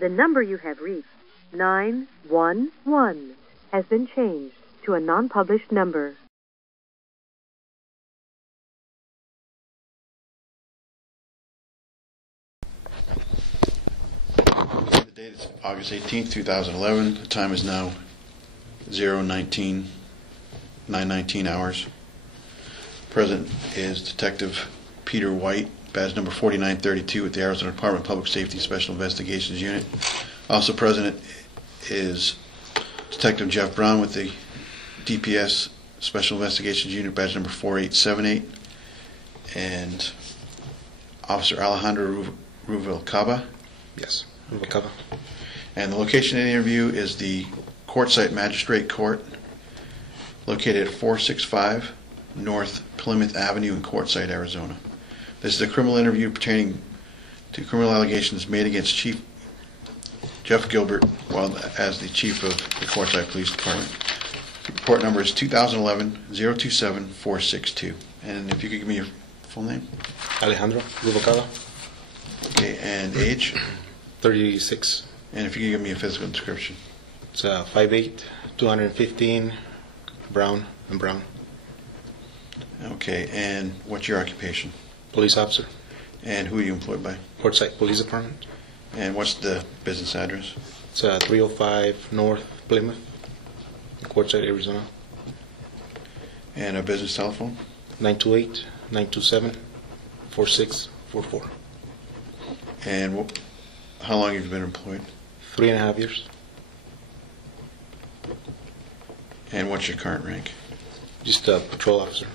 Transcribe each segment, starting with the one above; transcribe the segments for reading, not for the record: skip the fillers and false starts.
The number you have reached, 911, has been changed to a non-published number. The date is August 18th, 2011. The time is now 9:19 hours. Present is Detective Peter White, badge number 4932 with the Arizona Department of Public Safety Special Investigations Unit. Also present is Detective Jeff Brown with the DPS Special Investigations Unit, badge number 4878, and Officer Alejandro Ruvalcaba. Yes, Ruvalcaba. And the location of the interview is the Quartzsite Magistrate Court, located at 465 North Plymouth Avenue in Quartzsite, Arizona. This is a criminal interview pertaining to criminal allegations made against Chief Jeff Gilbert while as the Chief of the Quartzsite Police Department. The report number is 2011-02-462. And if you could give me your full name. Alejandro Ruvalcaba. Okay, and age? 36. And if you could give me a physical description. It's 5'8", 215, brown and brown. Okay, and what's your occupation? Police officer. And who are you employed by? Quartzsite Police Department. And what's the business address? It's 305 North Plymouth, Quartzsite, Arizona. And a business telephone? 928-927-4644. And how long have you been employed? 3.5 years. And what's your current rank? Just a patrol officer.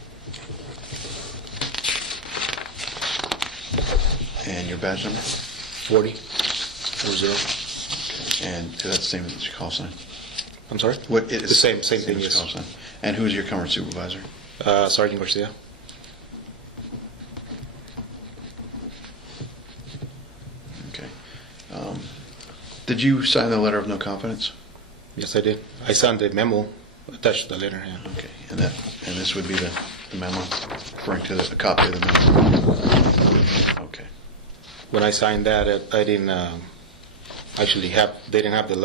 And your badge number? 40. Okay. And that's the same as your call sign? I'm sorry? What it is the same thing, as yes. Call sign. And who's your current supervisor? Sergeant Garcia. Okay. Did you sign the letter of no confidence? Yes, I did. I signed the memo, attached to the letter. Yeah. Okay. And this would be the memo, referring to a copy of the memo. Okay. When I signed that, I didn't actually have. They didn't have the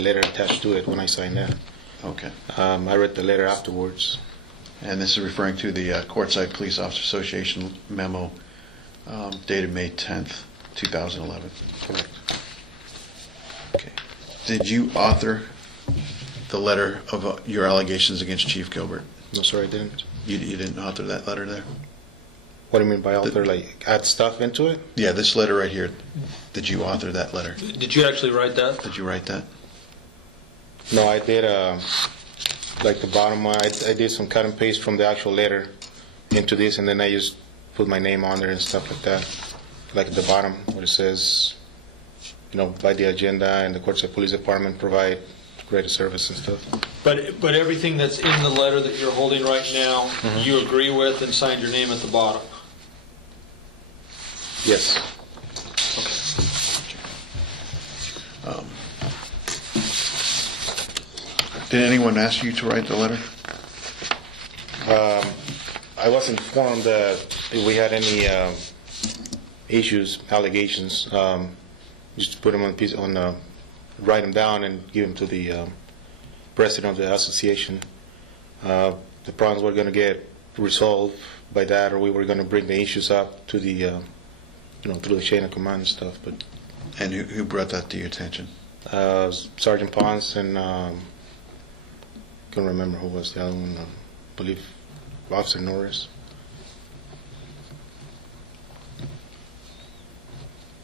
letter attached to it when I signed that. Okay. I read the letter afterwards. And this is referring to the Quartzsite Police Officer Association memo dated May 10th, 2011. Correct. Okay. Did you author the letter of your allegations against Chief Gilbert? No, sir, I didn't. You didn't author that letter there? What do you mean by author? Like add stuff into it? Yeah, this letter right here. Did you author that letter? Did you actually write that? Did you write that? No, I did. Like the bottom, I did some cut and paste from the actual letter into this, and then I just put my name on there and stuff like that. Like at the bottom, where it says, by the agenda and the Quartzsite Police Department provide greater service and stuff. But everything that's in the letter that you're holding right now, you agree with and signed your name at the bottom? Yes. Okay. Did anyone ask you to write the letter? I was informed that if we had any issues, allegations, just put them on a piece write them down and give them to the president of the association. The problems were going to get resolved by that, or we were going to bring the issues up to the, through the chain of command and stuff. But And who brought that to your attention? Sergeant Pons and can't remember who was the other one. I believe Officer Norris.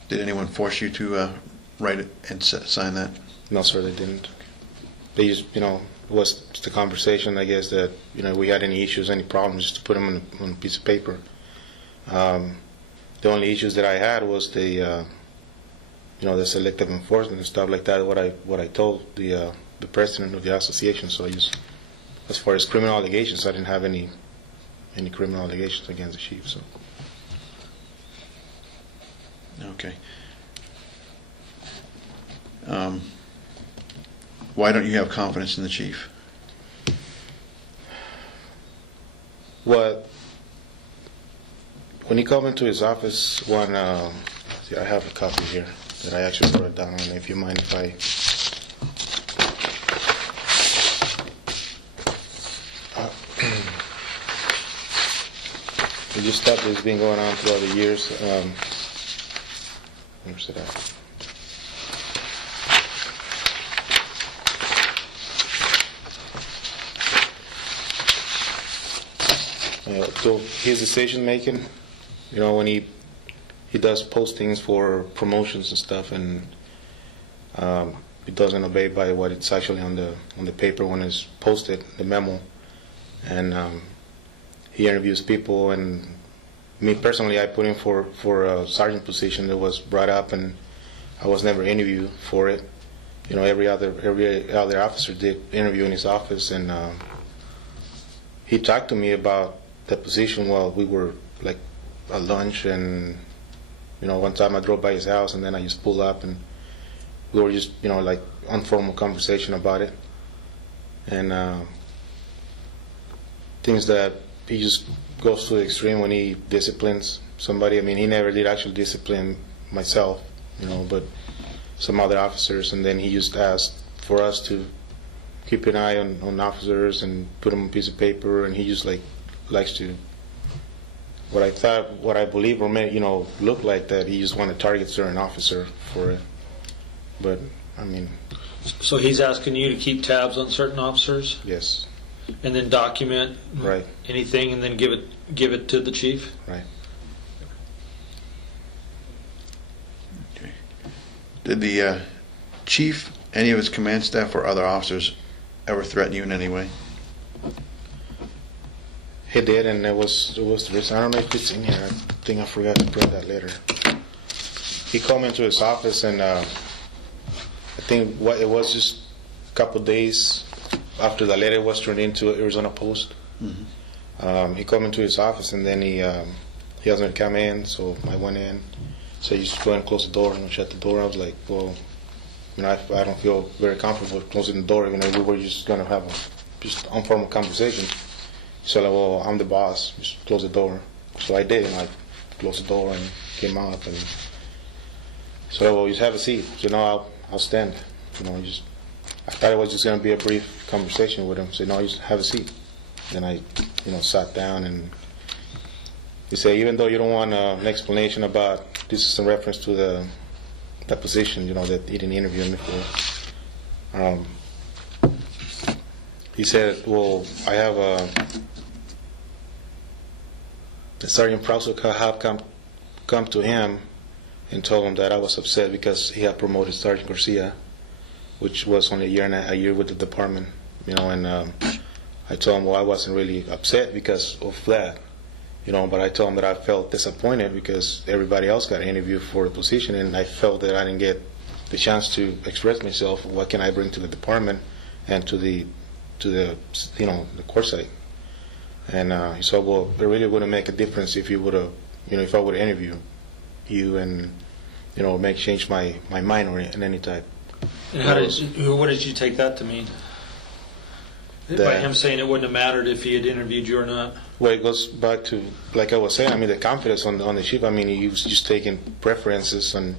Did anyone force you to write it and sign that? No, sir, they didn't. They just, it was just a conversation, I guess, that, we had any issues, any problems, just to put them on a piece of paper. The only issues that I had was the, the selective enforcement and stuff like that, what I told the president of the association. So I just, as far as criminal allegations, I didn't have any criminal allegations against the chief. So. Okay. Why don't you have confidence in the chief? Well, when he came into his office one See, I have a copy here that I actually wrote down on. If you mind if I... We just stuff that's been going on throughout the years. Where's it at? So his decision making, when he does postings for promotions and stuff, and he doesn't obey by what it's actually on the paper when it's posted, the memo, and he interviews people. And me personally, I put in for a sergeant position that was brought up, and I was never interviewed for it. Every other officer did interview in his office, and he talked to me about that position while we were like at lunch. And one time I drove by his house, and then I just pulled up, and we were just like informal conversation about it, and things that he just goes to the extreme when he disciplines somebody. I mean, he never did actually discipline myself, but some other officers, and then he just asked for us to keep an eye on officers and put them on a piece of paper, and he just likes to, what I believe or may, look like that he just want to target certain officer for it. But I mean, so he's asking you to keep tabs on certain officers? Yes. And then document right. anything, and then give it to the chief? Right. Okay. Did the chief, any of his command staff or other officers ever threaten you in any way? He did, and it was the reason. I don't know if it's in here. I think I forgot to print that letter. He called me into his office, and I think it was just a couple of days after the letter was turned into Arizona Post. Mm-hmm. He called me into his office, and then he asked me to come in, so I went in. So he just go and close the door and shut the door. I was like, well, I don't feel very comfortable closing the door. We were just going to have a just informal conversation. So like, well, I'm the boss, just close the door. So I did, and I closed the door and came out. And so, well, just have a seat. So I'll stand. I thought it was just going to be a brief conversation with him. So no, just have a seat. Then I, sat down, and he said, even though you don't want an explanation about, this is in reference to that position, that he didn't interview me for. He said, well, I have the Sergeant Prowse have come to him and told him that I was upset because he had promoted Sergeant Garcia, which was only a year with the department, and I told him, well, I wasn't really upset because of that, but I told him that I felt disappointed because everybody else got interviewed for the position, and I felt that I didn't get the chance to express myself. What can I bring to the department and to the Quartzsite? And he said, well, it really wouldn't make a difference if you would have, if I would interview you and, change my mind or in any type. And what did you take that to mean? By him saying it wouldn't have mattered if he had interviewed you or not? Well, it goes back to, like I was saying, the confidence on the chief. He was just taking preferences and,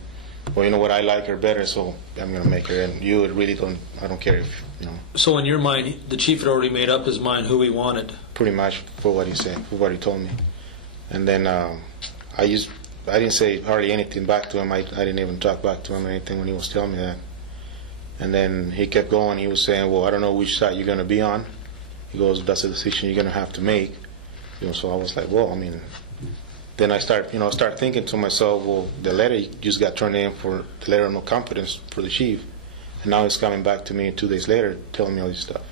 well, what, I like her better, so I'm going to make her. And you really I don't care if, So in your mind, the chief had already made up his mind who he wanted? Pretty much, for what he said, for what he told me. And then I didn't say hardly anything back to him. I didn't even talk back to him or anything when he was telling me that. And then he kept going. He was saying, well, I don't know which side you're going to be on. He goes, that's a decision you're going to have to make. So I was like, well, then I start thinking to myself, well, the letter just got turned in for the letter of no competence for the chief. And now it's coming back to me 2 days later telling me all this stuff.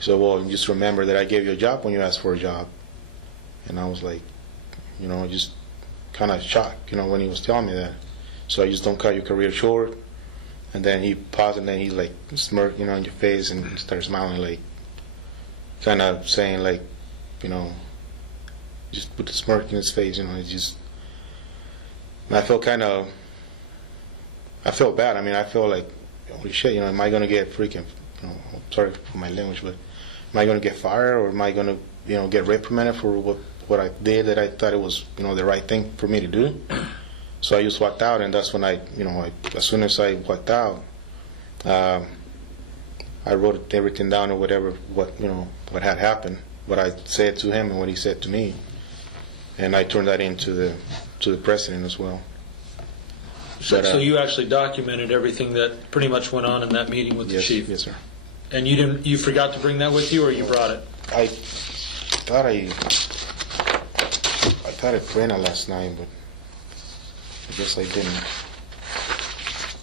So, well, just remember that I gave you a job when you asked for a job. And I was like, just kind of shocked, when he was telling me that. So I just don't cut your career short. And then he paused, and then he like smirked, in your face, and started smiling, like kind of saying, like, just put the smirk in his face, It just, and I felt bad. I felt like, holy shit, am I gonna get freaking, sorry for my language, but am I gonna get fired, or am I gonna, get reprimanded for what I did that I thought it was, the right thing for me to do? So I just walked out, and that's when as soon as I walked out, I wrote everything down or whatever, what had happened, what I said to him and what he said to me, and I turned that into the president as well. So you actually documented everything that pretty much went on in that meeting with the chief? Yes, sir. And you forgot to bring that with you, or you brought it? I thought I printed last night, but I guess I didn't.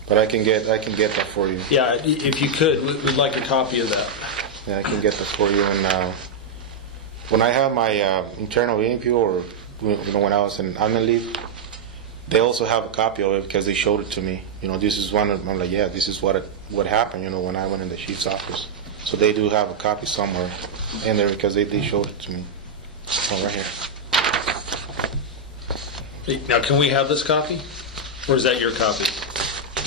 But I can get that for you. Yeah, if you could, we'd like a copy of that. Yeah, I can get that for you. And when I have my internal interview, or when I was in admin leave, they also have a copy of it because they showed it to me. This is one of them. I'm like, yeah, this is what happened. When I went in the chief's office. So they do have a copy somewhere in there because they showed it to me. Oh, right here. Now, can we have this copy, or is that your copy?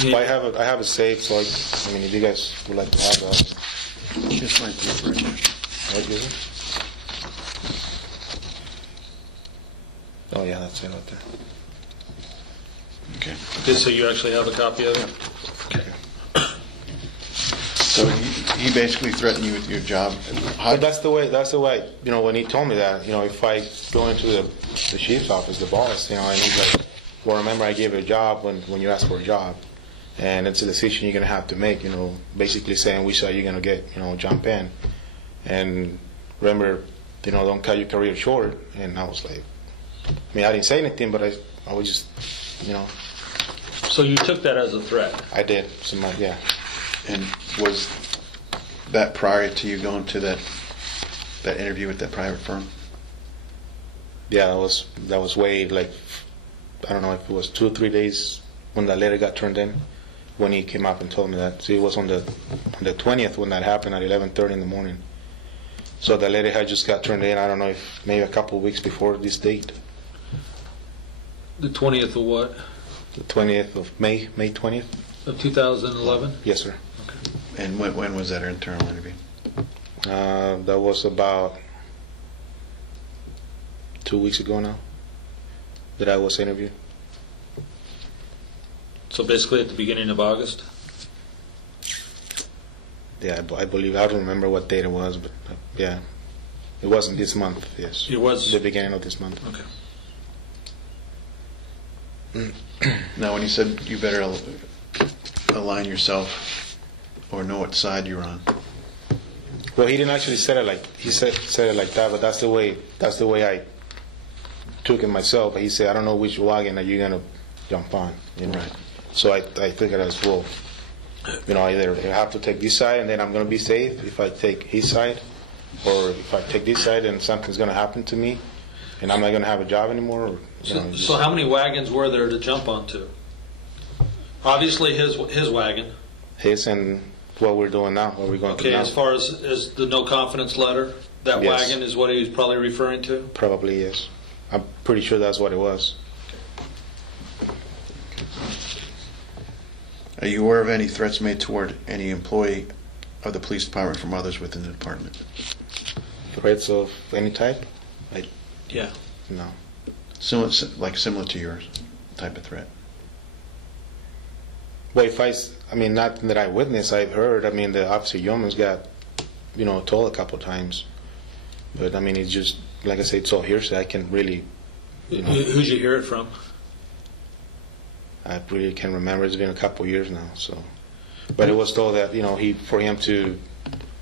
Well, I have it saved, so if you guys would like to have that. Just like this right here. What is it? Oh yeah, that's it right there. Okay. Just so you actually have a copy of it? Okay. So he basically threatened you with your job. But that's the way. When he told me that, if I go into the chief's office, the boss, and he's like, well, remember I gave you a job when you asked for a job, and it's a decision you're gonna have to make. Basically saying which side you're gonna get, jump in, and remember, don't cut your career short. And I was like, I didn't say anything, but I was just, So you took that as a threat? I did. Yeah. And was that prior to you going to that interview with that private firm? Yeah, that was way, like, I don't know if it was 2 or 3 days when that letter got turned in, when he came up and told me that. So it was on the 20th when that happened at 11:30 in the morning. So the letter had just got turned in, I don't know, if maybe a couple of weeks before this date. The 20th of what? The 20th of May 20th? Of 2011? Yes, sir. And when was that internal interview? That was about 2 weeks ago now that I was interviewed. So basically at the beginning of August? Yeah, I believe. I don't remember what date it was, but yeah. It wasn't this month, yes. It was? The beginning of this month. Okay. Now, when you said you better align yourself or know what side you're on. Well, he didn't actually say it like said it like that, but that's the way I took it myself. He said, I don't know which wagon that you're gonna jump on. Right. So I took it as, well, either I have to take this side and then I'm gonna be safe if I take his side, or if I take this side and something's gonna happen to me and I'm not gonna have a job anymore. Or, so how many wagons were there to jump onto? Obviously his wagon. His and what we're doing now, what we're going to do now. Okay, as far as the no confidence letter, that Yes. wagon is what he was probably referring to? Probably, yes. I'm pretty sure that's what it was. Are you aware of any threats made toward any employee of the police department from others within the department? Threats of any type? Yeah. No. Similar to yours type of threat? Well, nothing that I witnessed, I've heard. The officer Yeoman's got, told a couple times. But, it's just, like I said, it's all hearsay. I can't really, Who'd you hear it from? I really can't remember. It's been a couple years now, so. But it was told that, for him to,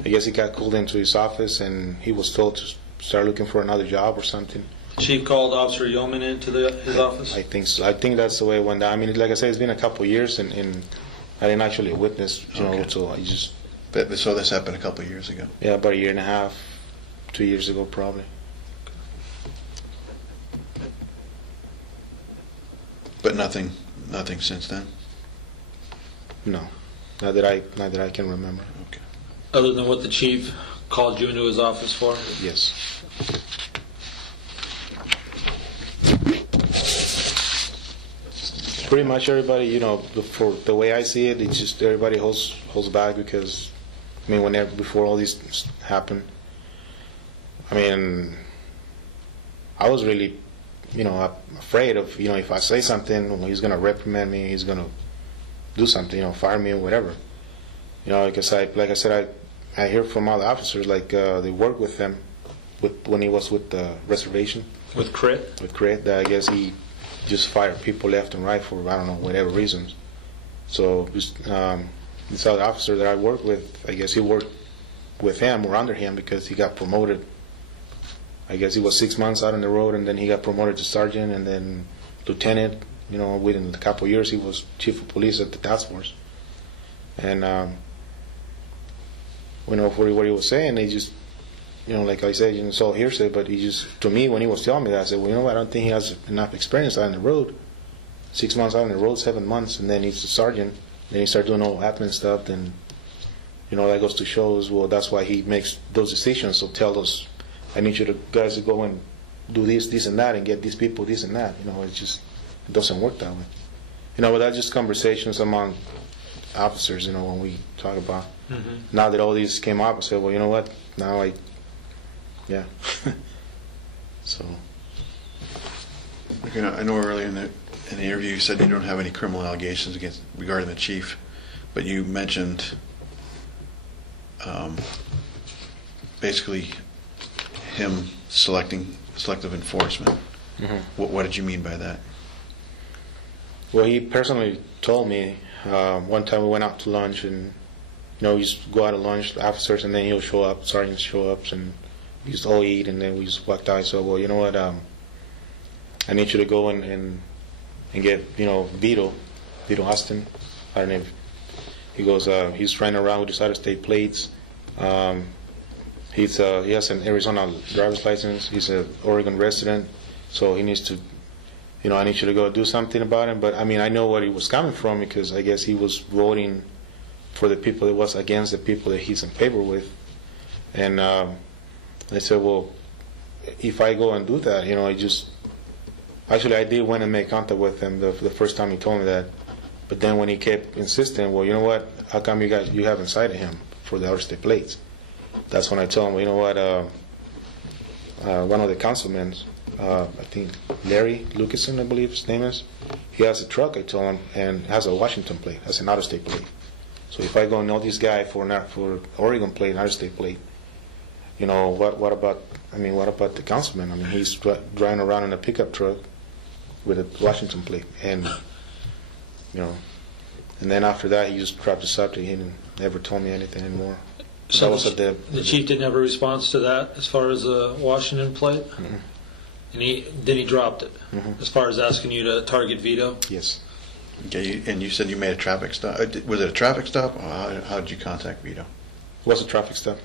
I guess he got called into his office and he was told to start looking for another job or something. Chief called Officer Yeoman into his office? I think so. I think that's the way it went down. Like I said, it's been a couple of years and I didn't actually witness, Okay. so I just. So this happened a couple of years ago? Yeah, about 1.5 years, 2 years ago probably. But nothing since then? No, not that I can remember. Okay. Other than what the chief called you into his office for? Yes. Pretty much everybody, for the way I see it, it's just everybody holds back because, before all these happened, I was really, afraid of, if I say something, he's going to reprimand me, he's going to do something, fire me or whatever. Because like I said, I hear from other officers, like they work with him when he was with the reservation. With Crit? With Crit, that I guess he just fired people left and right for, I don't know, whatever reasons. So this other officer that I work with, I guess he worked with him or under him because he got promoted. I guess he was 6 months out on the road, and then he got promoted to sergeant and then lieutenant. Within a couple of years, he was chief of police at the task force. And for what he was saying, he just, like I said, it's all hearsay, but he just, to me, when he was telling me that, I said, well, I don't think he has enough experience out on the road. 6 months out on the road, 7 months, and then he's a sergeant. Then he started doing all admin stuff, then, that goes to shows, well, that's why he makes those decisions. So tell us, I need you guys to go and do this, and that, and get these people, this and that. It doesn't work that way. But that's just conversations among officers, when we talk about. Mm-hmm. Now that all these came up, I said, well, you know what? Now yeah. So. Okay, I know earlier in the interview you said you don't have any criminal allegations regarding the chief, but you mentioned basically him selective enforcement. Mm-hmm. What did you mean by that? Well, he personally told me one time we went out to lunch, and we just go out to lunch, officers, and then he'll show up, sergeants show up, and we just all eat, and then we just walked out. So, well, you know what? I need you to go and get Vito Austin. I don't know if he goes. He's running around with his out-of-state plates. He has an Arizona driver's license. He's an Oregon resident, so he needs to. I need you to go do something about him. But I know where he was coming from, because I guess he was voting for the people that was against the people that he's in favor with. And I said, well, if I go and do that, I did went and make contact with him the first time he told me that. But then when he kept insisting, well, you know what? How come you haven't cited him for the out-of-state plates? That's when I told him, well, you know what? One of the councilmen, I think Larry Lucasen, I believe his name is, he has a truck, I told him, and has a Washington plate, has an out-of-state plate. So if I go and know this guy for Oregon plate, an out-of-state plate, what about the councilman? He's driving around in a pickup truck with a Washington plate, and and then after that he just dropped the subject. He never told me anything anymore. So the chief didn't have a response to that as far as the Washington plate? Mm-hmm. And he dropped it. Mm-hmm. As far as asking you to target Vito? Yes. Okay, and you said you made a traffic stop. Was it a traffic stop, or how did you contact Vito? It was a traffic stop.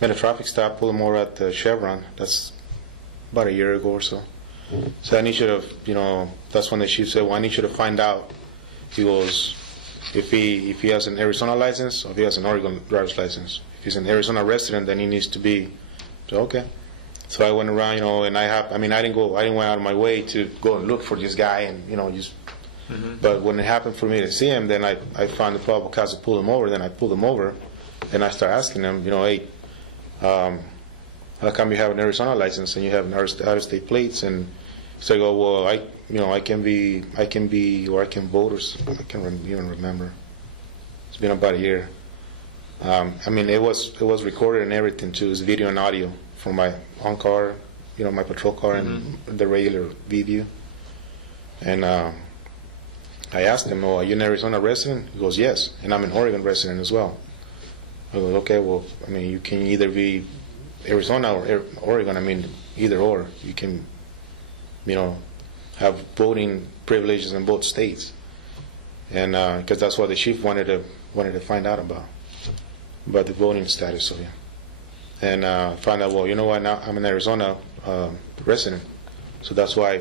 Made a traffic stop, pulled him over at the Chevron. That's about a year ago or so. So I need you to, that's when the chief said, well, I need you to find out. He goes, if he has an Arizona license, or if he has an Oregon driver's license. If he's an Arizona resident, then he needs to be. So okay. So I went around, and I didn't go out of my way to go and look for this guy, and just. Mm-hmm. But when it happened for me to see him, then I found the probable cause to pull him over. Then I pulled him over, and I started asking him, hey, how come you have an Arizona license and you have an out-of-state plates? And so I go, well, I can vote, or I can't even remember. It's been about a year. It was recorded and everything too. It's video and audio from my own car, my patrol car, mm-hmm. and the regular video. And I asked him, oh, are you an Arizona resident? He goes, yes, and I'm an Oregon resident as well. I go, okay, well, you can either be Arizona or Oregon. Either or. You can, have voting privileges in both states. And because that's what the chief wanted to find out about the voting status. So yeah. And find out, well, you know what? Now I'm an Arizona resident, so that's why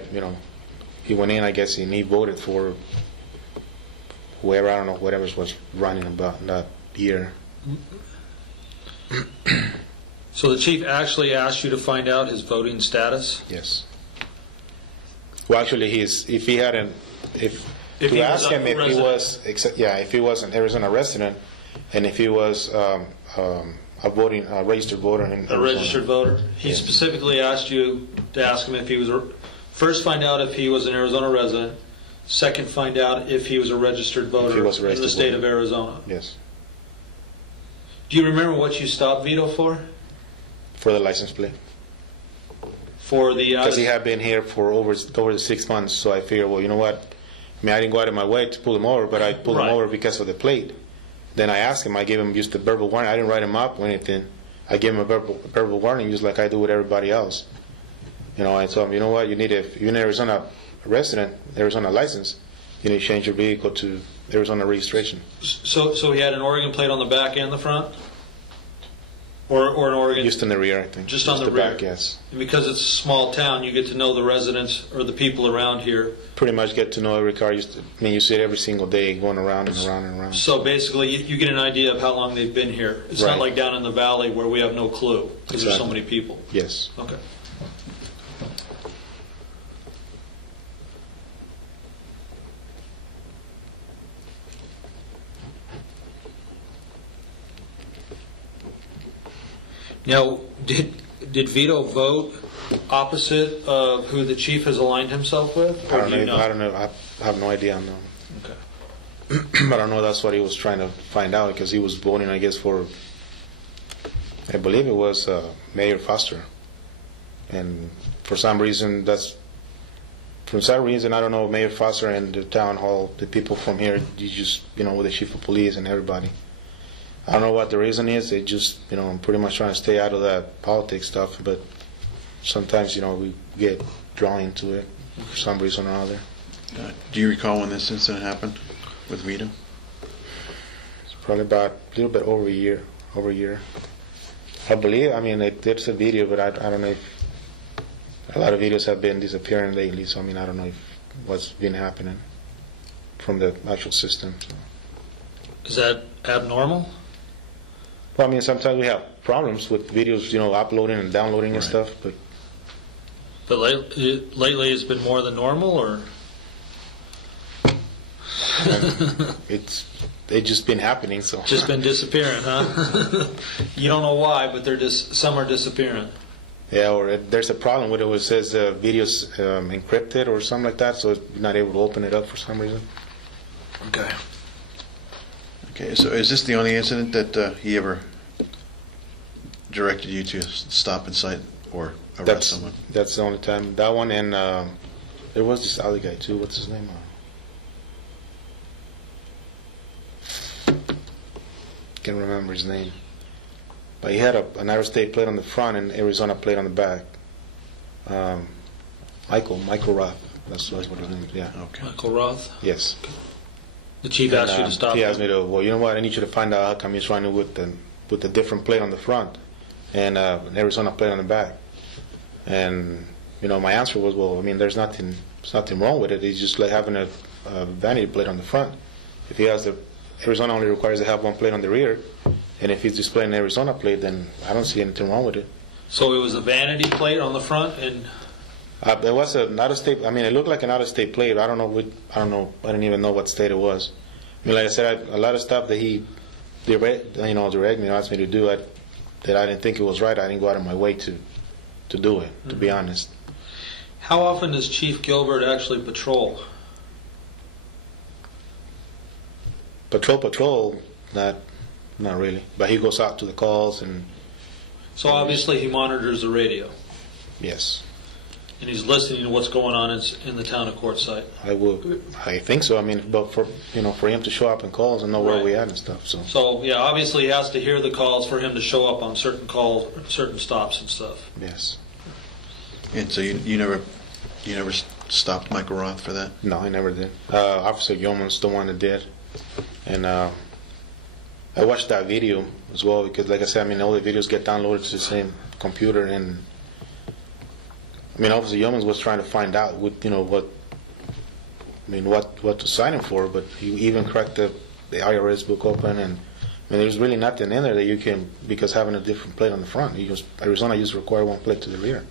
he went in, I guess, and he voted for whoever, I don't know, whatever was running about that year. So the chief actually asked you to find out his voting status? Yes. Well, actually, if he was an Arizona resident, and if he was a registered voter in A Arizona. registered voter? He Yes. specifically asked you to ask him if he was, first find out if he was an Arizona resident, second find out if he was a registered voter he was a in the registered state voter. of Arizona. Yes, Do you remember what you stopped Vito for? for the license plate. For the Because he had been here for over the 6 months, so I figured, well, you know what? I mean, I didn't go out of my way to pull him over, but I pulled him Right. over because of the plate. Then I asked him, I gave him just a verbal warning. I didn't write him up or anything. I gave him a verbal warning, just like I do with everybody else. You know, I told him, you know what? You're an Arizona resident, Arizona license. You need to change your vehicle to Arizona registration. So he had an Oregon plate on the back and the front? Or an Oregon? Just in the rear, I think. Just on the rear. back, yes. And because it's a small town, you get to know the residents or the people around here. Pretty much get to know every car. You see it every single day going around and around and around. So basically, you get an idea of how long they've been here. It's not Right. like down in the valley where we have no clue because there's so Exactly. many people. Yes. Okay. Now, did Vito vote opposite of who the chief has aligned himself with? I Or don't do you know. I don't know. I have no idea. No. Okay. But I know that's what he was trying to find out because he was voting, I guess, for, I believe it was Mayor Foster. And for some reason, I don't know, Mayor Foster and the town hall, the people from here, with the chief of police and everybody. I don't know what the reason is. They just, I'm pretty much trying to stay out of that politics stuff, but sometimes, we get drawn into it for some reason or other. Do you recall when this incident happened with Vito? It's probably about a little bit over a year. I believe, there's a video, but I don't know if a lot of videos have been disappearing lately, so I don't know if what's been happening from the actual system. So. Is that abnormal? Well, sometimes we have problems with videos, uploading and downloading and stuff, but But lately it's been more than normal, or? it's just been happening. So Just been disappearing, huh? You don't know why, but some are disappearing. yeah, or there's a problem with it where it says the video's encrypted or something like that, so you're not able to open it up for some reason. Okay. Okay, so is this the only incident that he ever directed you to stop and cite or arrest someone? That's the only time. That one, and there was this other guy too. What's his name? Can't remember his name. But he had an out-of-state plate on the front and Arizona plate on the back. Michael Roth. That's what his name is. Yeah. Okay. Michael Roth? Yes. The chief asked you to stop He him? asked me to. Well, you know what? I need you to find out how come he's running with a different plate on the front and an Arizona plate on the back. And my answer was, well, there's nothing wrong with it. It's just like having a vanity plate on the front. If he has Arizona only requires to have one plate on the rear, and if he's displaying an Arizona plate, then I don't see anything wrong with it. So it was a vanity plate on the front, and There was an out-of-state. It looked like an out-of-state plate. I don't know. I didn't even know what state it was. Like I said, a lot of stuff that he directed me, asked me to do, that I didn't think it was right. I didn't go out of my way to do it. To be honest. how often does Chief Gilbert actually patrol? Patrol, not really. But he goes out to the calls and So obviously he monitors the radio, yes, and he's listening to what's going on in the town of Quartzsite. I think so. But for him to show up in calls and know where Right. we at and stuff. So So yeah, obviously he has to hear the calls for him to show up on certain calls, certain stops and stuff. yes, And so you never stopped Michael Roth for that? no, I never did. Officer Yeoman's the one that did, and I watched that video as well because, like I said, all the videos get downloaded to the same computer, and Officer Yeoman was trying to find out what to sign him for, but he even cracked the IRS book open, and there's really nothing in there that you can, because having a different plate on the front, Arizona used to require one plate to the rear,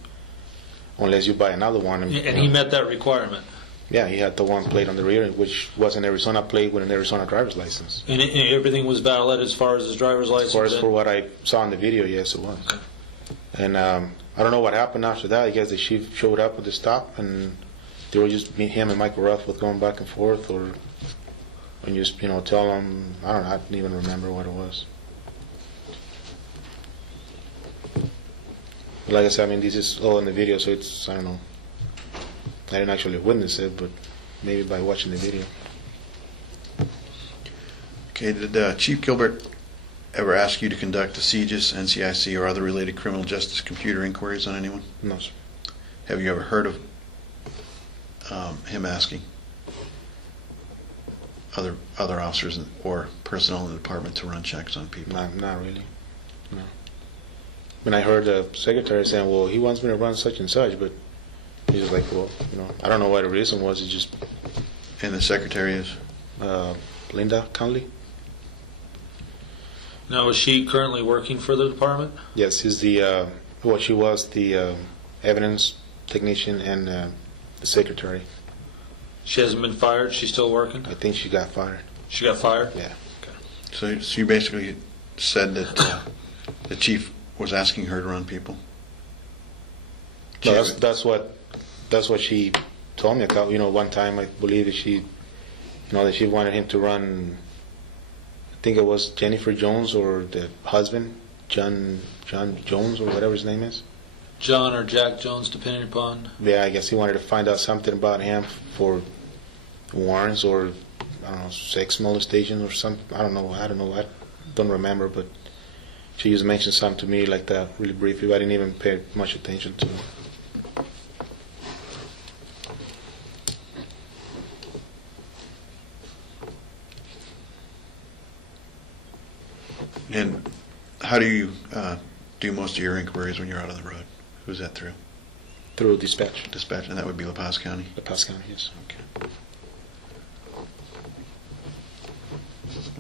unless you buy another one. And he met that requirement. Yeah, he had the one plate on the rear, which was an Arizona plate with an Arizona driver's license. And everything was valid as far as his driver's license? As far as for what I saw in the video, yes, it was. Okay. And I don't know what happened after that. I guess the chief showed up at the stop, and they were just him and Michael Ruff with going back and forth, or and just tell him, I don't know, I didn't even remember what it was. But like I said, I mean, this is all in the video, so it's, I don't know. I didn't actually witness it, but maybe by watching the video. Okay, did Chief Gilbert ever ask you to conduct a CJIS, NCIC, or other related criminal justice computer inquiries on anyone? No, sir. Have you ever heard of him asking other officers or personnel in the department to run checks on people? Not really. No. When I heard the secretary saying, well, he wants me to run such and such, but he's just like, well, I don't know what the reason was. It's just... And the secretary is? Linda Conley. Now, is she currently working for the department? Yes, she's the, she was the evidence technician and the secretary. She hasn't been fired? She's still working? I think she got fired. She got fired? Yeah. Okay. So you basically said that the chief was asking her to run people? No, that's what she told me. One time I believe that she wanted him to run. I think it was Jennifer Jones or the husband, John Jones or whatever his name is. John or Jack Jones, depending upon. Yeah, I guess he wanted to find out something about him for warrants or I don't know, sex molestation or something. I don't know. I don't remember, but she just mentioned something to me like that, really briefly. But I didn't even pay much attention to it. And how do you do most of your inquiries when you're out on the road? Who's that through? Through dispatch. Dispatch, and that would be La Paz County? La Paz County, yes.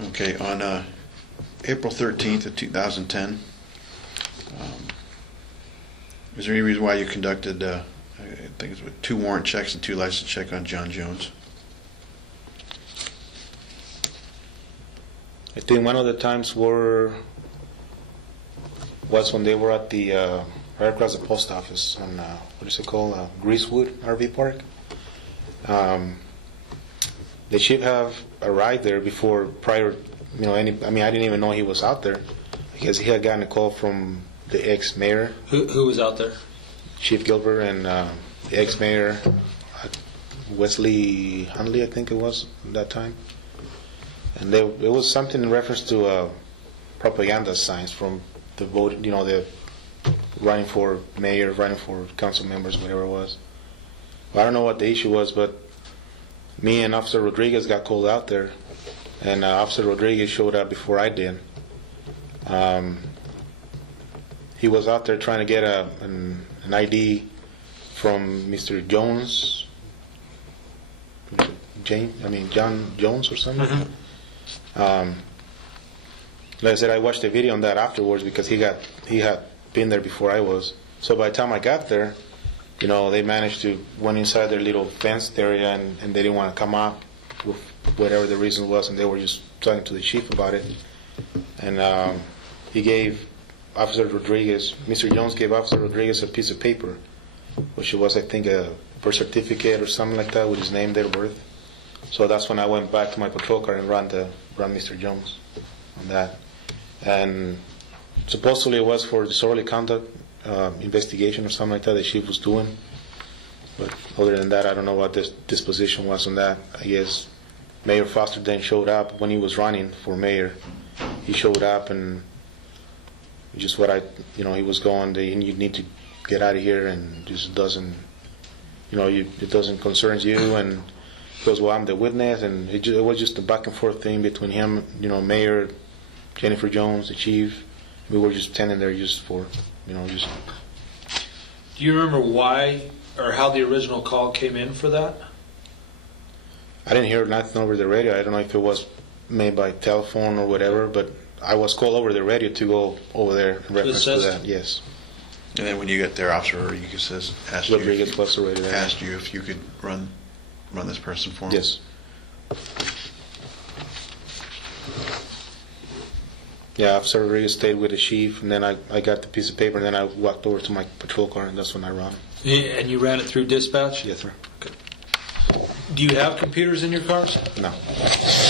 Okay, on April 13th of 2010, is there any reason why you conducted, I think it's 2 warrant checks and 2 license checks on John Jones? I think one of the times was when they were at the right across the post office on what is it called, Greasewood RV Park. The chief have arrived there prior. I didn't even know he was out there because he had gotten a call from the ex-mayor. Who was out there? Chief Gilbert and the ex-mayor Wesley Hundley, I think it was at that time. And it was something in reference to propaganda signs from the vote, the running for mayor, running for council members, whatever it was. Well, I don't know what the issue was, but me and Officer Rodriguez got called out there, and Officer Rodriguez showed up before I did. He was out there trying to get an ID from Mr. Jones, John Jones or something. Mm-hmm. Like I said, I watched the video on that afterwards because he had been there before I was. So by the time I got there, they managed to went inside their little fenced area and they didn't want to come out with whatever the reason was, and they were just talking to the chief about it. And he gave Officer Rodriguez, Mr. Jones gave Officer Rodriguez a piece of paper, which was, I think, a birth certificate or something like that with his name, date of birth. So that's when I went back to my patrol car and ran Mr. Jones on that. And supposedly it was for disorderly conduct investigation or something like that the chief was doing. But other than that, I don't know what this disposition was on that. I guess Mayor Foster then showed up when he was running for mayor. He showed up and just he was going, you need to get out of here, and just doesn't, it doesn't concern you. And he goes, well, I'm the witness, and it was just a back and forth thing between him, Mayor, Jennifer Jones, the chief. We were just standing there just for, just. Do you remember why or how the original call came in for that? I didn't hear nothing over the radio. I don't know if it was made by telephone or whatever, but I was called over the radio to go over there in reference to that. Yes. And then when you get there, Officer Rodriguez asked you if you could run run this person for him? Yes. Yeah, Officer Rodriguez stayed with the chief, and then I got the piece of paper, and then I walked over to my patrol car, and that's when I ran it. And you ran it through dispatch? Yes, sir. Do you have computers in your cars? No.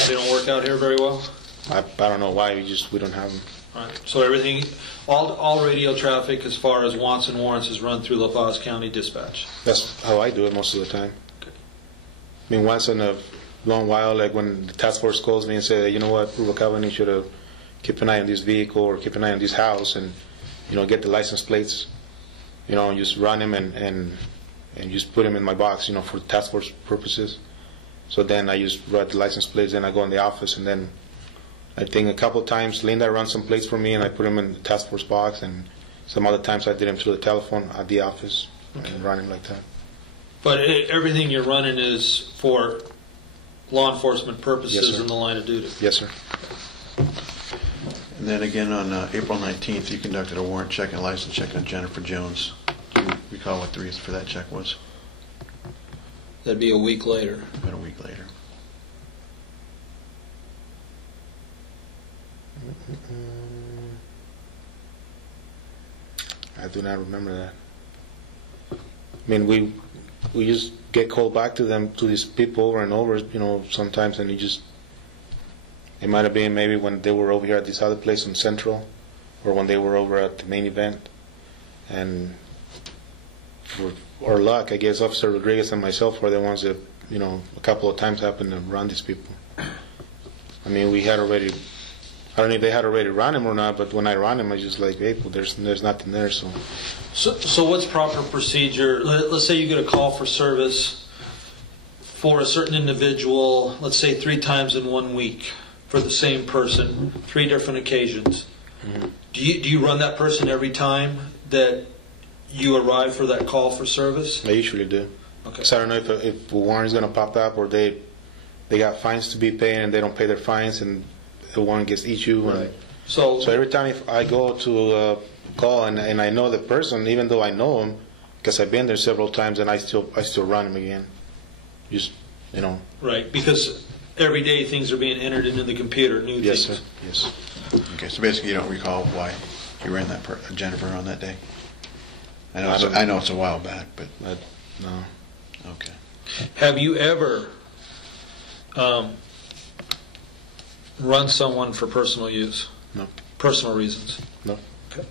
They don't work out here very well? I don't know why, we don't have them. All right. So everything, all radio traffic as far as wants and warrants is run through La Paz County Dispatch? That's how I do it most of the time. Okay. I mean, once in a long while, like when the task force calls me and say, you know what, Ruvalcaba needs you to keep an eye on this vehicle or keep an eye on this house and, get the license plates, and just run them and just put them in my box, for task force purposes. So then I just write the license plates, then I go in the office, and then I think a couple of times Linda runs some plates for me and I put them in the task force box, and some other times I did them through the telephone at the office and run them like that. But everything you're running is for law enforcement purposes Yes, sir. in the line of duty? Yes, sir. And then again on April 19th, you conducted a warrant check and license check on Jennifer Jones. Do you recall what the reason for that check was? That'd be a week later. About a week later. I do not remember that. I mean, we just get called back to these people over and over, sometimes, and it might have been maybe when they were over here at this other place in Central, or when they were over at the main event. And for our luck, I guess Officer Rodriguez and myself were the ones that, a couple of times happened to run these people. I mean, we had already, I don't know if they had already run him or not, but when I ran him, I was just like, hey, well, there's nothing there, so. So what's proper procedure? Let's say you get a call for service for a certain individual, let's say 3 times in 1 week for the same person, 3 different occasions. Mm-hmm. Do you run that person every time that you arrive for that call for service? I usually do. Okay. So I don't know if a warrant is going to pop up, or they got fines to be paid and they don't pay their fines and the warrant gets issued. Right. So every time if I go to call and I know the person, even though I know him, because I've been there several times, and I still run him again. Just, Right, because every day things are being entered into the computer, new Yes, things. sir. Yes. Okay, so basically you don't recall why you ran that Jennifer on that day? I know it's a while back, but No. okay. Have you ever run someone for personal use? No. Personal reasons? No. Okay.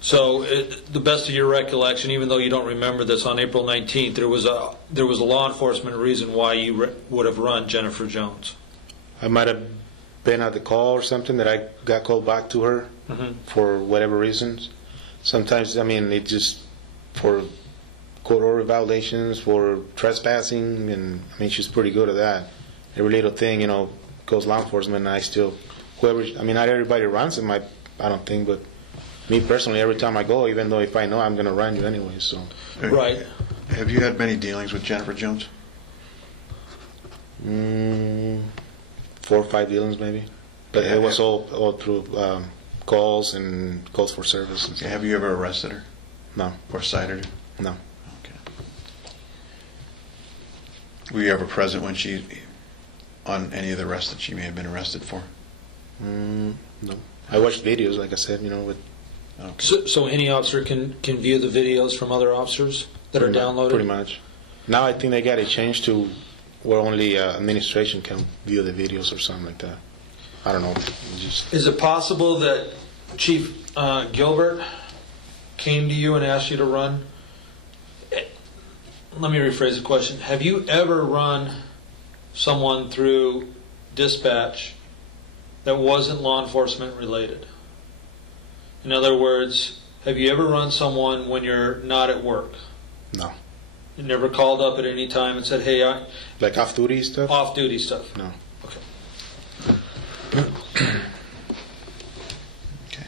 So, the best of your recollection, even though you don't remember this, on April 19th, there was a law enforcement reason why you would have run Jennifer Jones. I might have been at the call or something that I got called back to her for whatever reasons. Sometimes, it just for court order violations, for trespassing, and she's pretty good at that. Every little thing, goes law enforcement, and I still, not everybody runs them, I don't think, but me personally, every time I go, even though if I know I'm going to run you anyway, so. Right. Have you had many dealings with Jennifer Jones? 4 or 5 dealings maybe, but it was all through calls and calls for service. And stuff. Have you ever arrested her? No. Or cited her? No. Okay. Were you ever present when on any of the arrests that she may have been arrested for? No. I watched videos, like I said, with. Okay. So any officer can view the videos from other officers that are downloaded? Pretty much. Now I think they got it changed to where only administration can view the videos or something like that. I don't know. Is it possible that Chief Gilbert came to you and asked you to run? Let me rephrase the question. Have you ever run someone through dispatch that wasn't law enforcement related? In other words, have you ever run someone when you're not at work? No. You never called up at any time and said, hey, like off-duty stuff? Off-duty stuff? No. Okay. Okay.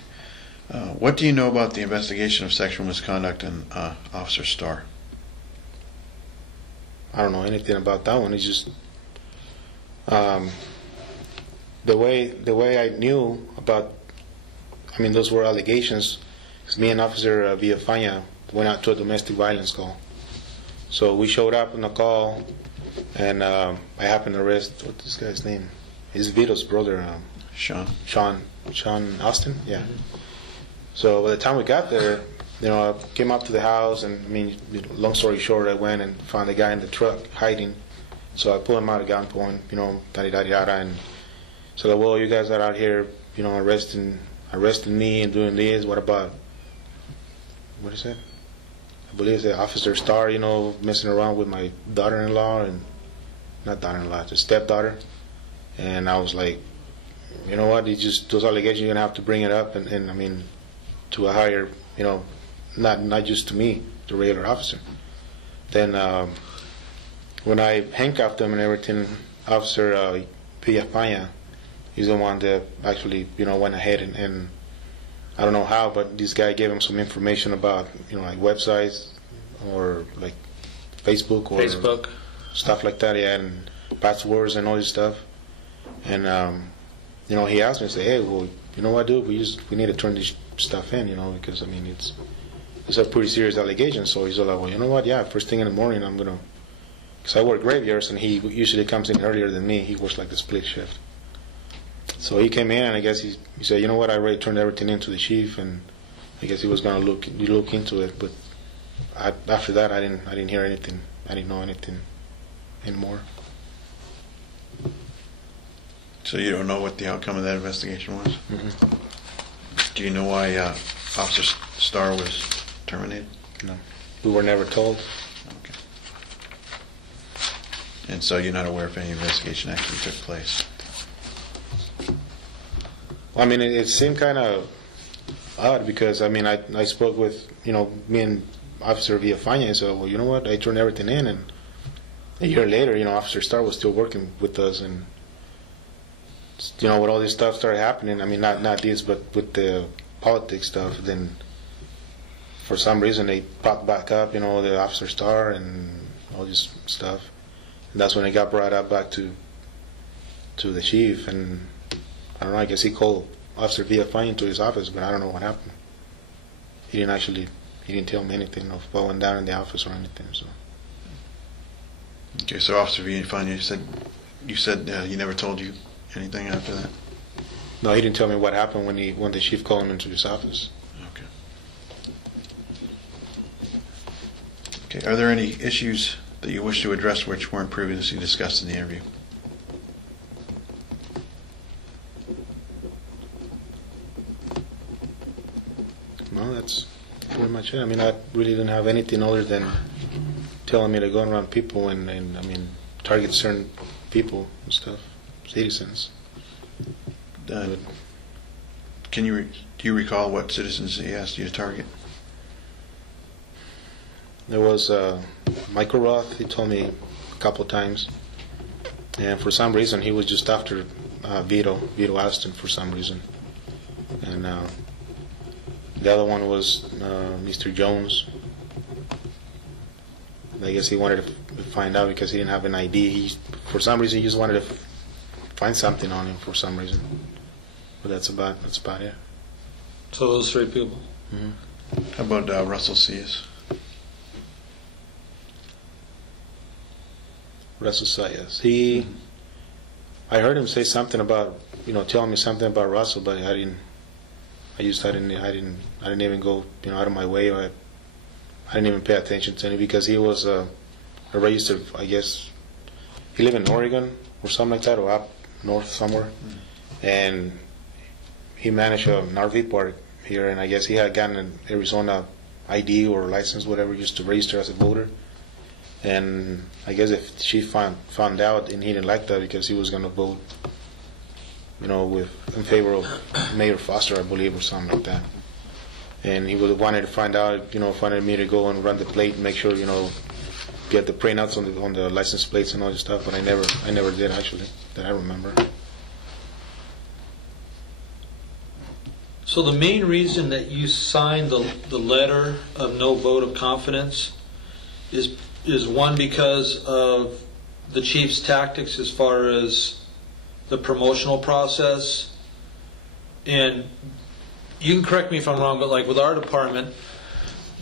What do you know about the investigation of sexual misconduct in Officer Starr? I don't know anything about that one. It's just the way I knew about. Those were allegations. Because me and Officer Villafana went out to a domestic violence call. So we showed up on the call, and I happened to arrest, what's this guy's name? It's Vito's brother, Sean. Sean Austin, yeah. So by the time we got there, I came up to the house, and I mean, long story short, I went and found the guy in the truck hiding. So I pulled him out at gunpoint, yada, and so well, you guys are out here, arresting me and doing this. What about, what is it? I believe it's the Officer Star, messing around with my daughter-in-law, and not daughter-in-law, it's a stepdaughter. And I was like, you know what? Those allegations, you're gonna have to bring it up, and I mean, to a higher, not just to me, the regular officer. Then when I handcuffed him and everything, Officer Villafana, he's the one that actually, went ahead and I don't know how, but this guy gave him some information about, like websites or like Facebook or stuff like that, yeah, and passwords and all this stuff. And he asked me, say, hey, well, you know what, dude, we need to turn this stuff in, because I mean it's a pretty serious allegation. So he's all like, well, you know what, yeah, first thing in the morning I'm gonna, because I work graveyards and he usually comes in earlier than me. He works like the split shift. So he came in, and I guess he said, you know what, I already turned everything into the chief, and I guess he was gonna look into it. But after that, I didn't hear anything. I didn't know anything anymore. So you don't know what the outcome of that investigation was? Mm-hmm. Do you know why Officer Starr was terminated? No, we were never told. Okay. And so you're not aware if any investigation actually took place? Well, I mean, it seemed kind of odd because, I mean, I spoke with, me and Officer Villafana, and said, well, you know what, I turned everything in, and a year later, Officer Starr was still working with us, and, when all this stuff started happening, I mean, not this, but with the politics stuff, then for some reason they popped back up, the Officer Starr and all this stuff. And that's when it got brought up back to the chief, and I don't know, I guess he called Officer Villafana into his office, but I don't know what happened. He didn't tell me anything of what went down in the office or anything. So. Okay, so Officer Villafana, you said he never told you anything after that? No, he didn't tell me what happened when the chief called him into his office. Okay. Okay, are there any issues that you wish to address which weren't previously discussed in the interview? No, that's pretty much it. I mean, I really didn't have anything other than telling me to go around people and I mean, target certain people and stuff, citizens. Do you recall what citizens he asked you to target? There was Michael Roth. He told me a couple of times, and for some reason he was just after Vito Aston for some reason, and the other one was Mr. Jones. I guess he wanted to find out because he didn't have an ID. For some reason he just wanted to find something on him for some reason. But that's about it. So those three people. Mm-hmm. How about Russell Seas? Russell Sayas. I heard him say something about, telling me something about Russell, but I didn't even go, out of my way. I didn't even pay attention to him because he was a registered, I guess, he lived in Oregon or something like that, or up north somewhere, and he managed an RV park here, and I guess he had gotten an Arizona ID or license, whatever, just to register as a voter. And I guess if she found out, and he didn't like that because he was going to vote, in favor of Mayor Foster, I believe, or something like that. And he wanted to find out, wanted me to go and run the plate and make sure, get the printouts on the license plates and all this stuff. But I never did actually, that I remember. So the main reason that you signed the letter of no vote of confidence is one, because of the chief's tactics as far as the promotional process. And you can correct me if I'm wrong, but like with our department,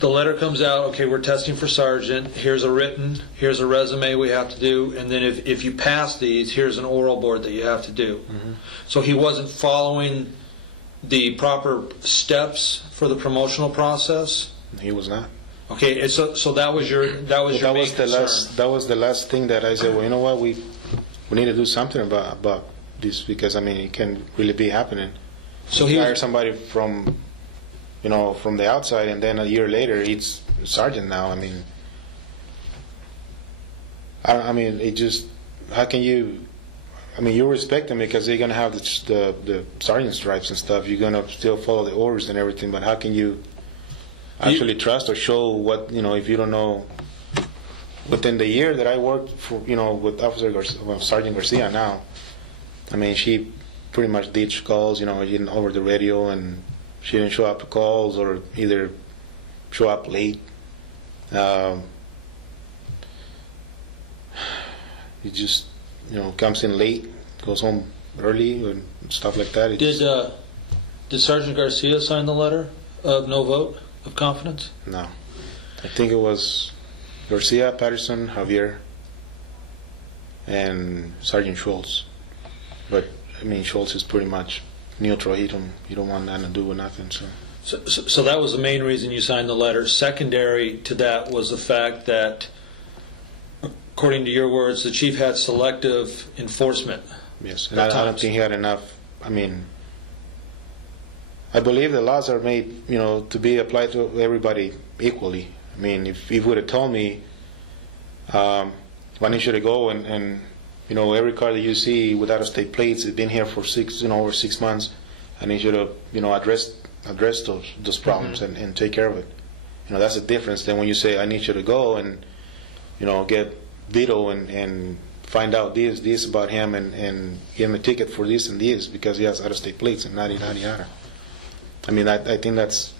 the letter comes out, okay, we're testing for sergeant, here's a resume we have to do, and then if you pass these, here's an oral board that you have to do. Mm-hmm. So he wasn't following the proper steps for the promotional process? He was not. Okay, so that was your main concern. That was the last thing that I said, well, you know what, we need to do something about this, because, I mean, it can't really be happening. So he he hired somebody from the outside, and then a year later he's sergeant now. I mean, it just, how can you? I mean, you respect them because they're gonna have the sergeant stripes and stuff. You're gonna still follow the orders and everything, but how can you actually trust or show what, if you don't know? Within the year that I worked for, with Sergeant Garcia now, I mean, she pretty much ditched calls, over the radio, and she didn't show up to calls or either show up late. He just, comes in late, goes home early, and stuff like that. Did Sergeant Garcia sign the letter of no vote of confidence? No. I think it was Garcia, Patterson, Javier, and Sergeant Schultz. But, I mean, Schultz is pretty much neutral. You don't want nothing to do with nothing. So that was the main reason you signed the letter. Secondary to that was the fact that, according to your words, the chief had selective enforcement. Yes, and I don't think he had enough. I mean, I believe the laws are made, to be applied to everybody equally. I mean, if he would have told me, when he should go and every car that you see with out-of-state plates has been here for over 6 months, and he should have, addressed those problems and take care of it. That's the difference. Then when you say, I need you to go and, get Vito and find out this about him and give him a ticket for this and this because he has out-of-state plates and yada, yada, yada. I mean, I think that's,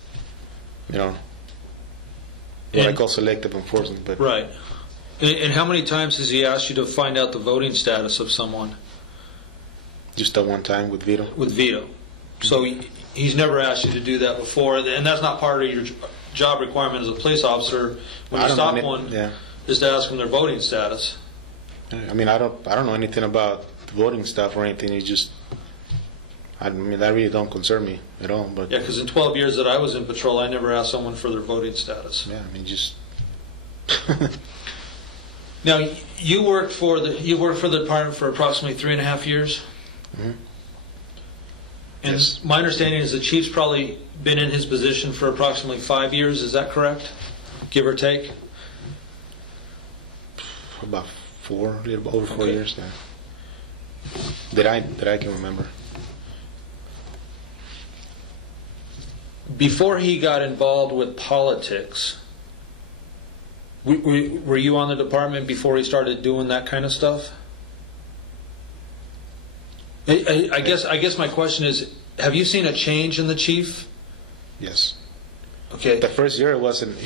what I call selective enforcement. But right. And how many times has he asked you to find out the voting status of someone? Just that one time with Vito. With Vito. So he's never asked you to do that before, and that's not part of your job requirement as a police officer. When you stop one, is to ask them their voting status. I mean, I don't know anything about voting stuff or anything. It's just, that really don't concern me at all. But yeah, because in 12 years that I was in patrol, I never asked someone for their voting status. Yeah, I mean, just. Now, you worked for the department for approximately 3.5 years. Mm-hmm. And yes. My understanding is the chief's probably been in his position for approximately 5 years. Is that correct, give or take? About 4, a little over 4 years now. That I can remember. Before he got involved with politics, were you on the department before he started doing that kind of stuff? I guess my question is, have you seen a change in the chief? Yes. Okay. The first year he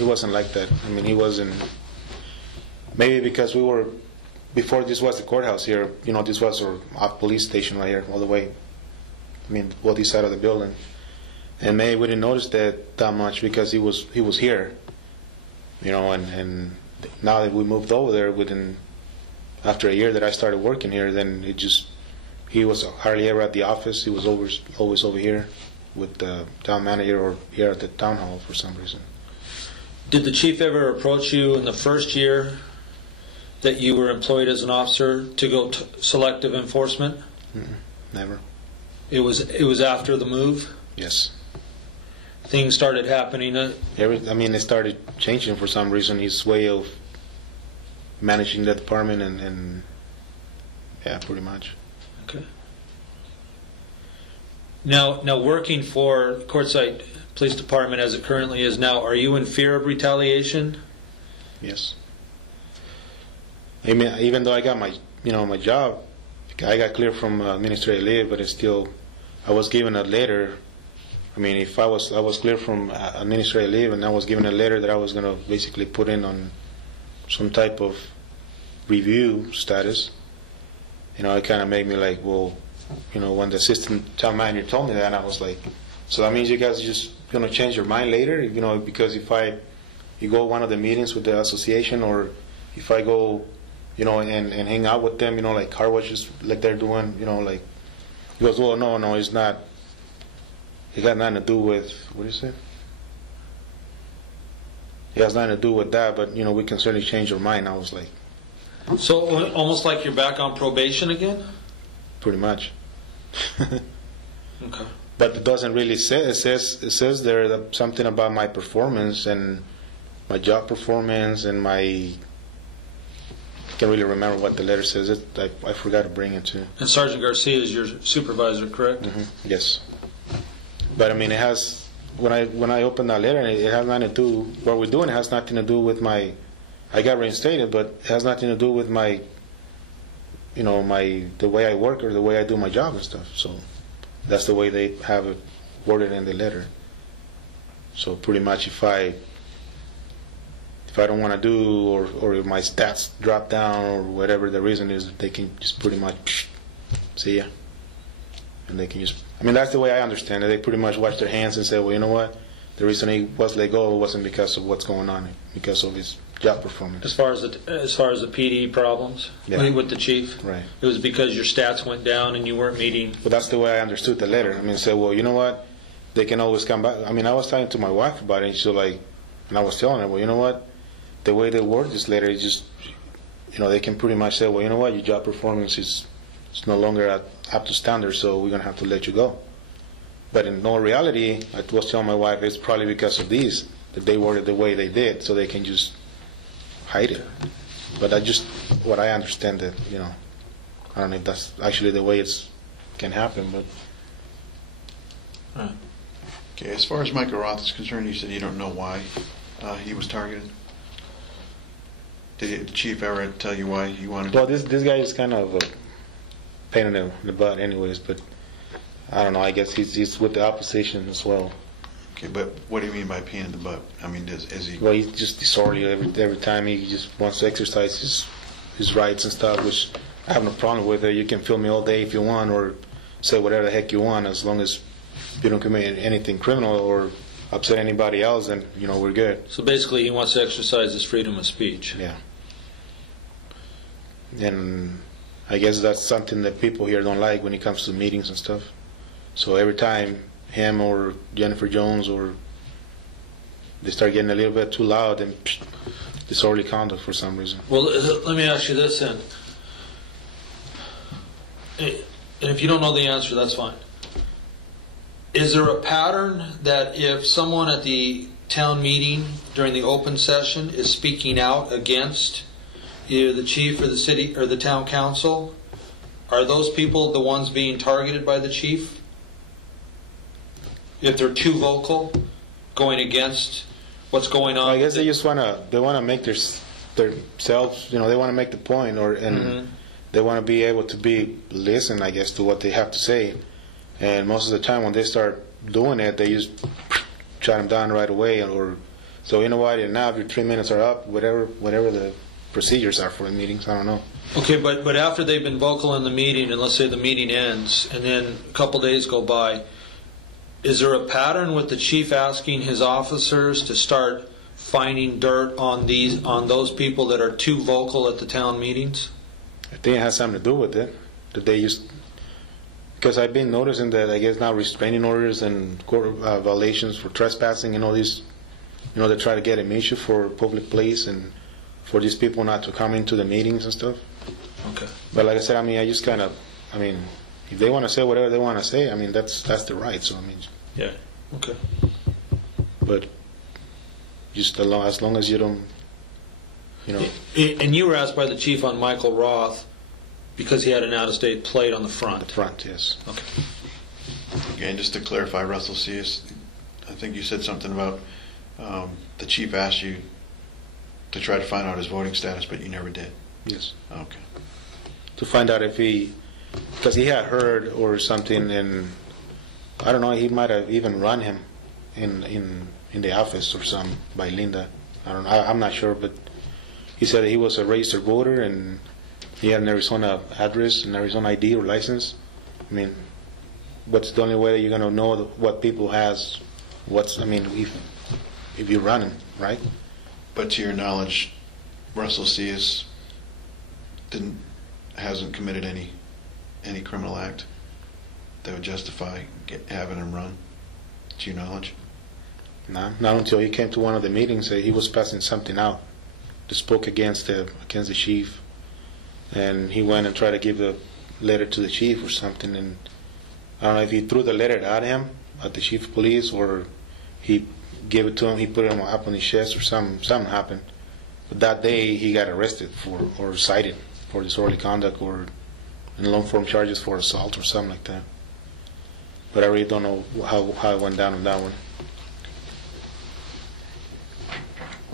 wasn't like that. I mean, he wasn't. Maybe because before this was the courthouse here. This was our police station right here, all the way. I mean, both this side of the building, and maybe we didn't notice that much because he was here. And now that we moved over there, after a year that I started working here, then he was hardly ever at the office. He was always over here with the town manager or here at the town hall for some reason. Did the chief ever approach you in the first year that you were employed as an officer to go selective enforcement? Never. It was after the move? Yes. Things started happening. It started changing for some reason. His way of managing the department and yeah, pretty much. Okay. Now working for Quartzsite Police Department as it currently is now, are you in fear of retaliation? Yes. I mean, even though I got my job, I got cleared from administrative leave, but I was given a letter. I mean, if I was cleared from administrative leave and I was given a letter that I was going to basically put in on some type of review status, it kind of made me like, well, when the assistant town manager told me that, I was like, so that means you guys are just going to change your mind later, because if I you go to one of the meetings with the association, or if I go, and hang out with them, like car washes, like they're doing, like, he goes, well, no, it's not. It got nothing to do with, what do you say? It has nothing to do with that, but, we can certainly change our mind. I was like, So almost like you're back on probation again? pretty much. Okay. But it doesn't really say. It says there that something about my performance and my job performance and my. I can't really remember what the letter says. I forgot to bring it to. And Sergeant Garcia is your supervisor, correct? Mm-hmm. Yes. But I mean, it has. When I opened that letter, it has nothing to do. What we're doing has nothing to do with my. I got reinstated, but it has nothing to do with my. The way I work or the way I do my job and stuff. So. That's the way they have it worded in the letter. So pretty much if I don't want to do, or if my stats drop down, or whatever the reason is, they can just pretty much see ya. And they can just, that's the way I understand it. They pretty much wash their hands and say, well, you know what? The reason he was let go wasn't because of what's going on, because of his job performance. As far as the PD problems with the chief, right? It was because your stats went down and you weren't meeting. But that's the way I understood the letter. Say, well, you know what? They can always come back. I was talking to my wife about it, and she's like, and I was telling her, well, you know what? The way they word this letter is just, they can pretty much say, well, you know what? Your job performance is no longer up to standard, so we're gonna have to let you go. But in no reality, I was telling my wife, it's probably because of these that they worded the way they did, so they can just hide it. But what I understand that, I don't know if that's actually the way it can happen, but. Right. Okay, as far as Michael Roth is concerned, you said you don't know why he was targeted. Did the chief ever tell you why he wanted? Well, this guy is kind of a pain in the butt, anyways. But I don't know. I guess he's with the opposition as well. Okay, but what do you mean by pain in the butt? Is he? Well, he's just disorderly every time. He just wants to exercise his rights and stuff, which I have no problem with. You can film me all day if you want, or say whatever the heck you want, as long as you don't commit anything criminal or upset anybody else, then we're good. So basically, he wants to exercise his freedom of speech. Yeah. And I guess that's something that people here don't like when it comes to meetings and stuff. So every time him or Jennifer Jones or they start getting a little bit too loud, and disorderly conduct for some reason. Well, let me ask you this then. And if you don't know the answer, that's fine. Is there a pattern that if someone at the town meeting during the open session is speaking out against either the chief or the city or the town council, are those people the ones being targeted by the chief? If they're too vocal, going against what's going on? I guess they just want to make themselves, they want to make the point, they want to be able to listen, I guess, to what they have to say. And most of the time when they start doing it, they just shut them down right away. So you know what, and now if your 3 minutes are up, whatever the procedures are for the meetings, I don't know. Okay, but after they've been vocal in the meeting, and let's say the meeting ends, and then a couple days go by, is there a pattern with the chief asking his officers to start finding dirt on those people that are too vocal at the town meetings? I think it has something to do with it. That they used, because I've been noticing that I guess now restraining orders and court violations for trespassing and all these, they try to get an issue for public place and for these people not to come into the meetings and stuff. Okay. But like I said, I just kind of, if they want to say whatever they want to say, that's the right. So Yeah. Okay. But just as long as you don't, And you were asked by the chief on Michael Roth because he had an out-of-state plate on the front. The front, yes. Okay. Okay, and just to clarify, Russell C.S., I think you said something about the chief asked you to try to find out his voting status, but you never did. Yes. Okay. To find out if because he had heard or something, and I don't know, he might have even run him in the office or something by Linda. I don't know. I'm not sure, but he said he was a registered voter and he had an Arizona address, an Arizona ID or license. What's the only way that you're going to know what people has? If you're running, right? But to your knowledge, Russell Cias hasn't committed any criminal act that would justify having him run, to your knowledge? No, not until he came to one of the meetings. He was passing something out that spoke against the chief, and he went and tried to give the letter to the chief or something, and I don't know if he threw the letter at him, at the chief of police, or he gave it to him, he put it up on his chest, or something happened. But that day he got arrested or cited for disorderly conduct or in long form charges for assault or something like that. But I really don't know how it went down on that one.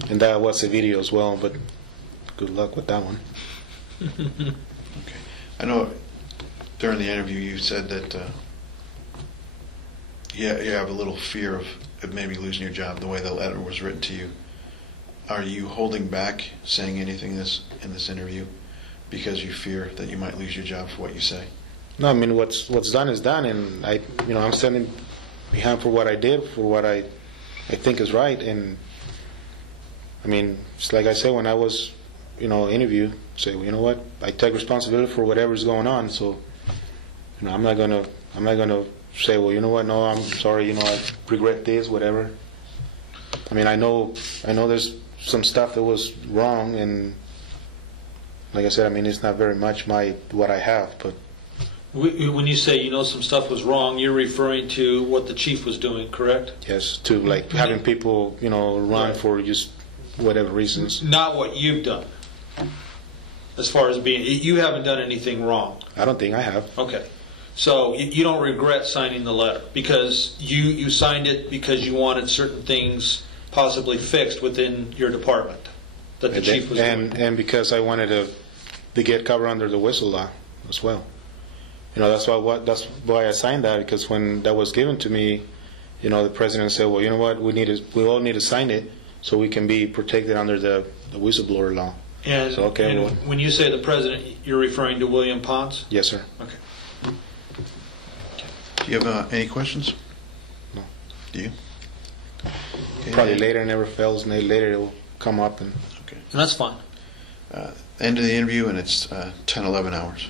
And that was a video as well, but good luck with that one. Okay. I know during the interview you said that you have a little fear of maybe losing your job, the way the letter was written to you. Are you holding back saying anything in this interview because you fear that you might lose your job for what you say? No, I mean what's done is done, and I'm standing behind for what I did, for what I think is right, and I mean it's like I said when I was interview, say, well, you know what, I take responsibility for whatever's going on, so I'm not gonna say, well, you know what, no, I'm sorry, I regret this, whatever. I mean I know there's some stuff that was wrong, and like I said, I mean it's not very much what I have, but when you say some stuff was wrong, you're referring to what the chief was doing, correct? yes, to like having people run Right. for just whatever reasons. Not what you've done. As far as you haven't done anything wrong. I don't think I have. Okay. So you don't regret signing the letter because you signed it because you wanted certain things possibly fixed within your department that the chief was doing. And because I wanted to get covered under the whistle law as well. That's why I signed that, because when that was given to me, the president said, well, you know what, we all need to sign it so we can be protected under the whistleblower law. And, so, okay, and well, when you say the president, you're referring to William Ponce? yes, sir. Okay. Do you have any questions? No. Do you? Okay, Probably later, never fails, and later it will come up. Okay. And that's fine. End of the interview, and it's 10:11 hours.